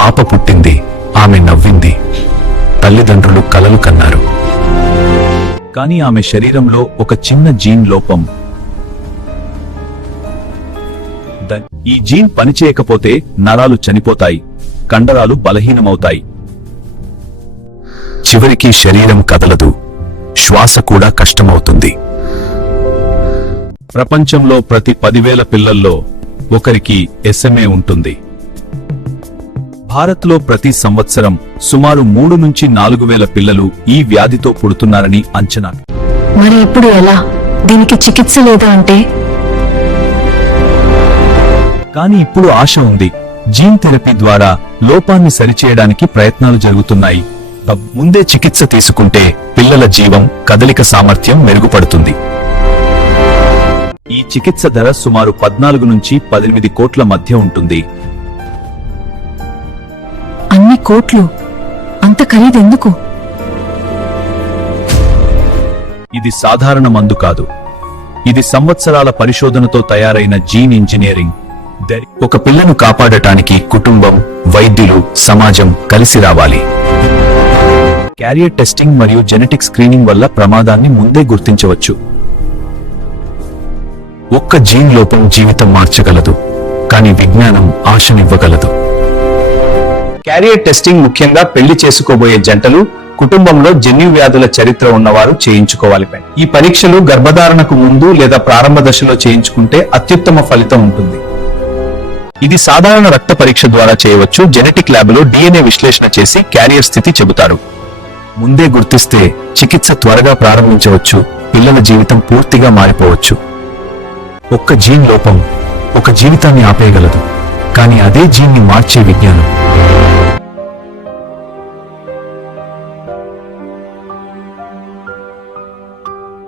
పాప పుట్టింది. ఆమె నవ్వింది. తల్లిదండ్రులు కలలు కన్నారు. కానీ ఆమె శరీరంలో ఒక చిన్న జీన్ లోపం. ఈ జీన్ పనిచేయకపోతే నరాలు చనిపోతాయి, కండరాలు బలహీనమవుతాయి. చివరికి శరీరం కదలదు, శ్వాస కూడా కష్టమవుతుంది. ప్రపంచంలో ప్రతి 10,000 పిల్లల్లో ఒకరికి SMA ఉంటుంది. భారత్లో ప్రతి సంవత్సరం సుమారు 3 నుంచి 4,000 పిల్లలు ఈ వ్యాధితో పుడుతున్నారని అంచనా. మరి ఇప్పుడు ఎలా? దీనికి చికిత్స లేదా అంటే? కానీ ఇప్పుడు ఆశ ఉంది. జీన్ థెరపీ ద్వారా లోపాన్ని సరిచేయడానికి ప్రయత్నాలు జరుగుతున్నాయి. ముందే చికిత్స తీసుకుంటే పిల్లల జీవం, కదలిక సామర్థ్యం మెరుగుపడుతుంది. ఈ చికిత్స ధర సుమారు 14 నుంచి 18 కోట్ల మధ్య ఉంటుంది. అన్ని కోట్లు? అంత ఖరీదెందుకు? ఇది సాధారణ మందు కాదు. ఇది సంవత్సరాల పరిశోధనతో తయారైన జీన్ ఇంజనీరింగ్. ఒక పిల్లను కాపాడటానికి కుటుంబం, వైద్యులు, సమాజం కలిసి రావాలి. క్యారియర్ టెస్టింగ్ మరియు జెనెటిక్ స్క్రీనింగ్ వల్ల ప్రమాదాన్ని ముందే గుర్తించవచ్చు. ఒక్క జీన్ లోపం జీవితం మార్చగలదు, కానీ విజ్ఞానం ఆశనివ్వగలదు. క్యారియర్ టెస్టింగ్ ముఖ్యంగా పెళ్లి చేసుకోబోయే జంటలు, కుటుంబంలో జన్యు వ్యాధుల చరిత్ర ఉన్నవారు చేయించుకోవాలి. ఈ పరీక్షలు గర్భధారణకు ముందు లేదా ప్రారంభ దశలో చేయించుకుంటే అత్యుత్తమ ఫలితం ఉంటుంది. ఇది సాధారణ రక్త పరీక్ష ద్వారా చేయవచ్చు. జెనెటిక్ ల్యాబ్లో DNA విశ్లేషణ చేసి క్యారియర్ స్థితి చెబుతారు. ముందే గుర్తిస్తే చికిత్స త్వరగా ప్రారంభించవచ్చు, పిల్లల జీవితం పూర్తిగా మారిపోవచ్చు. ఒక్క జీన్ లోపం ఒక జీవితాన్ని ఆపేయగలదు, కానీ అదే జీన్ని మార్చే విజ్ఞానం